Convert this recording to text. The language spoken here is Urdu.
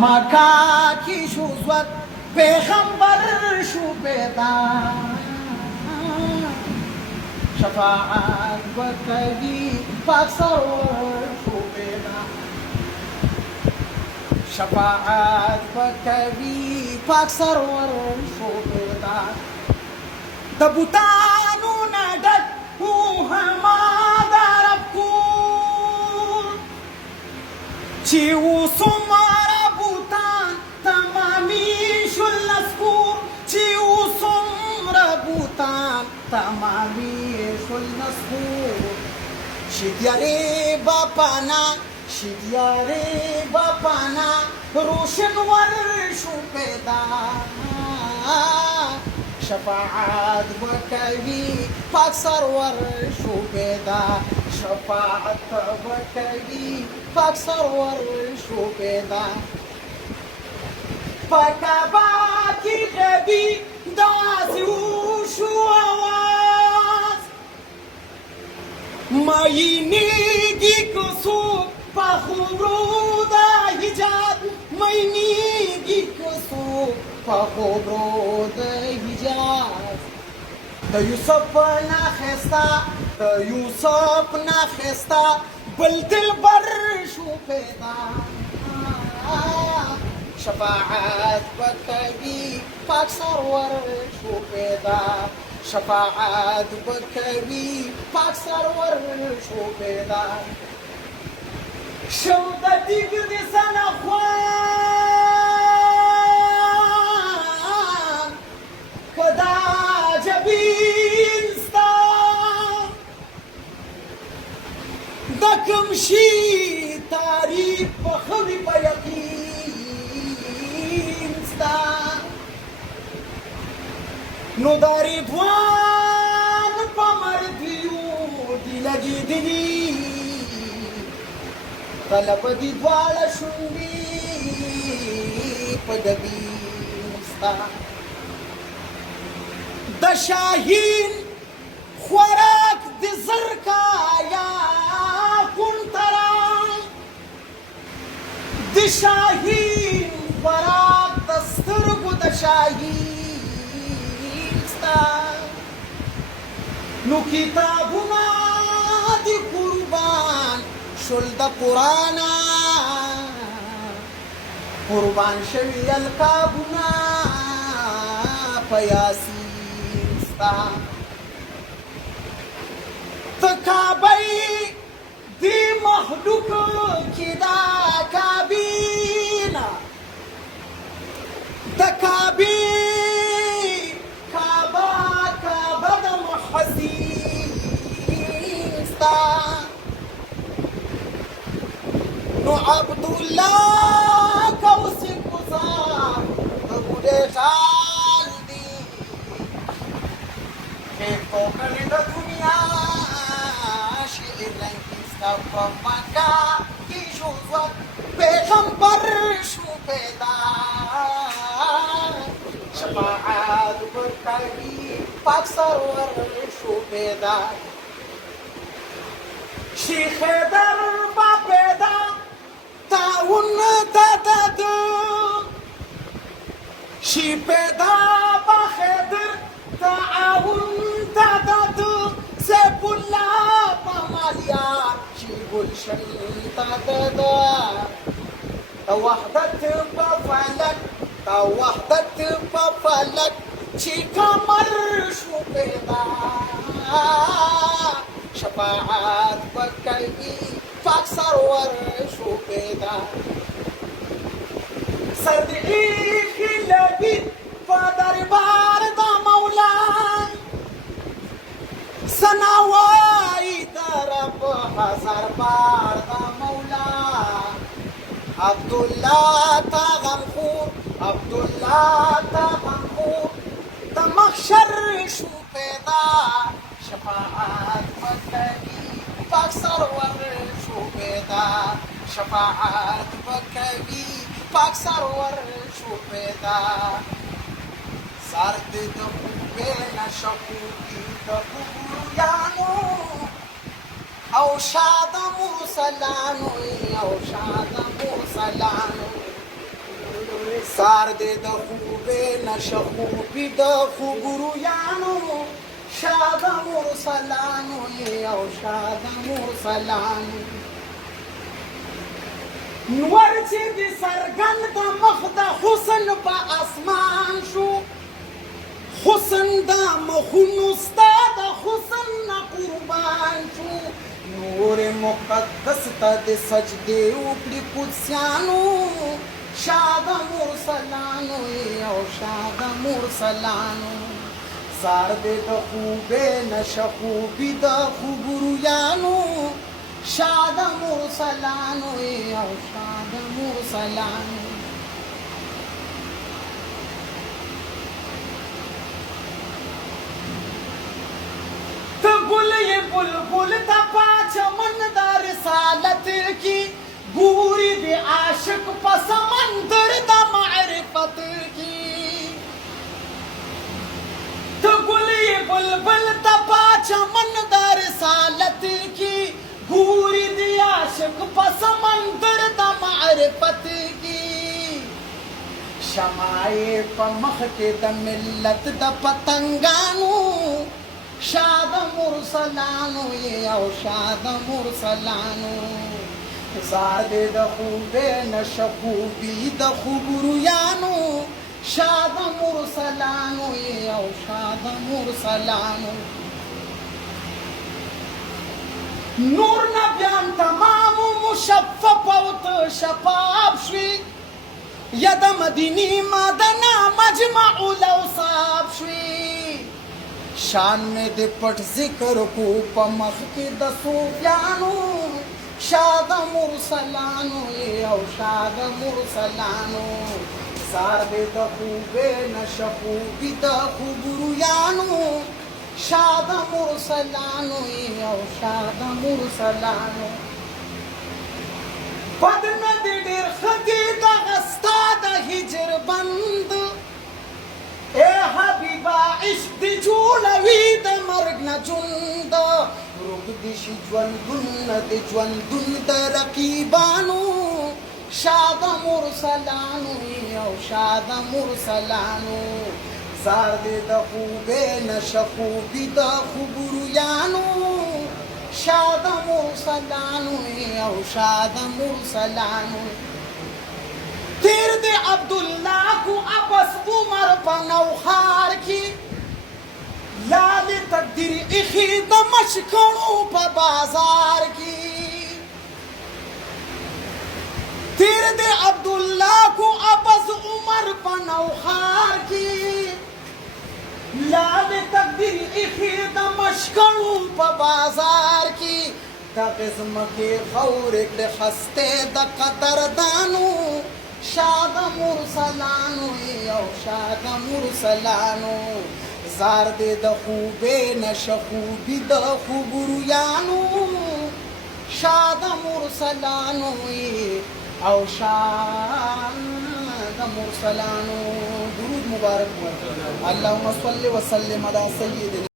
مکہ کی شوزوت پیغمبر شو پیدا شفاعت بکوی پاک سرور شو پیدا شفاعت بکوی پاک سرور شو پیدا د بوتانو نډک هو هما د رب کور چې وسمره بوتان تمامي شل نسکور چې وسمره بوتان تمامي شل نسکور شدیاره باپانا شدیاره باپانا روشن ور شو پیدا شفاعت بکوی پاک سرور شو پیدا شفاعت بکوی پاک سرور شو پیدا پاکابا کی غبی دوازی شو آواز مینیگی کسو پخورو دا حجاب مینیگی کسو پخورو دا حجاب د یوسف ناخستا د یوسف ناخستا بل دل بر شو پیدا شفاعت بکوی پاک سرور شو پیدا شفاعت بکوی پاک سرور شو پیدا شو د دیگ دی سنخوان کدا جبین ستا دکم شی تعریف بخوی پا یقین ستا نو داری دوان پا مردیو دی لگی دلی طلب دی دوال شنگی پا دبین ستا د شاهین خوراک د زرکا یا کنترا د شاهین خوراک د سترګو د شاهین ستا نو کتابونه د قربان شل د قرانا قربان شوی القابونه پیاسی ستا تکابی دی مخلوق کی دا کابینا دا کابی کابا کابا دا محسین ستا نو عبداللہ کوسی گزار دا بوڑے خال دی خیل کو کلی دا دنیا په مکه کی شوزوت پیغمبر شو پیدا شفاعت بکوی پاک سرور شو پیدا شیخ در با پیدا تاون دادد شی پیدا با خیدر تعاون دادد سیب الله پمالیا گلشن تددا وحدت بفلك وحدت بفلك چی کمر شو پیدا شفاعت بکوی پاک سرور شو پیدا صدقی کی لگی پدربار دا مولا سناوائی درب ہزار بار دا مولا عبداللہ تا غمخور عبداللہ تا غمخور دا مخشر شو پیدا شفاعت بکوی پاک سرور شو پیدا شفاعت بکوی پاک سرور شو پیدا سرد دا خوبه نشکوی دا خوبیانو او شاد مرسلانو او شاد مرسلانو سار دې د خوبې نشه خوبي د خوبرویانو شاد مرسلانو او شاد مرسلانو نور چې د سرګند د مخ د حسن په اسمان شو حسن د مخونو ستا د حسن نه قربان شو نور مقدس ته د سجدې وکړي قدسیانو شاد مرسلانو او شاد مرسلانو سار دې د خوبې نشه خوبي د خوبرویانو شاد مرسلانو او شاد مرسلانو ته ګل یې بلبل ته پاچمن د رسالت کی ګوري د عاشق په سمندر د معرفت کی ته ګل یې بلبل ته پاچمن د رسالت کی ګوري د عاشق په سمندر د معرفت کی شمعې په مخ کې د ملت د پتنګانو شاد مرسلانو او شاد مرسلانو زار دې د خوبې نشه خوبي د خوبرویانو شاد مرسلانو او شاد مرسلانو نور نبیان تمام مشفف او شفاف شوي یا د مدینی مدنه مجمع الاوصاف شوي شان میں دے پٹ ذکر کو پا مخ کے د صوفیانو شاد مرسلانو او شاد مرسلانو سار دے د خوبے نشه خوبی د خوبرویانو شاد مرسلانو او شاد مرسلانو بدن دے ډیر خدی د غستا د هجر بند اے حبیبا عشق دی جوړوي د مرګ نه ژوند روږ دي شي ژوندون د ژوندون د رقیبانو شاد مرسلانو او شاد مرسلانو زار دې د خوبې نشه خوبي د خوبرویانو شاد مرسلانو او شاد مرسلانو تیر دے عبداللہ کو ابس عمر پا نوخار کی لال تقدیر اخی دا مشکڑوں پا بازار کی تیر دے عبداللہ کو ابس عمر پا نوخار کی لال تقدیر اخی دا مشکڑوں پا بازار کی دا غزم کے غور اکڑ خستے دا قدردانو شاد مرسلانو او شاد مرسلانو زار دې د خوبې نشه خوبي د خوبرویانو شاد مرسلانو او شاد مرسلانو درود مبارک ورکړه اللهم صل وسلم علی سیدنا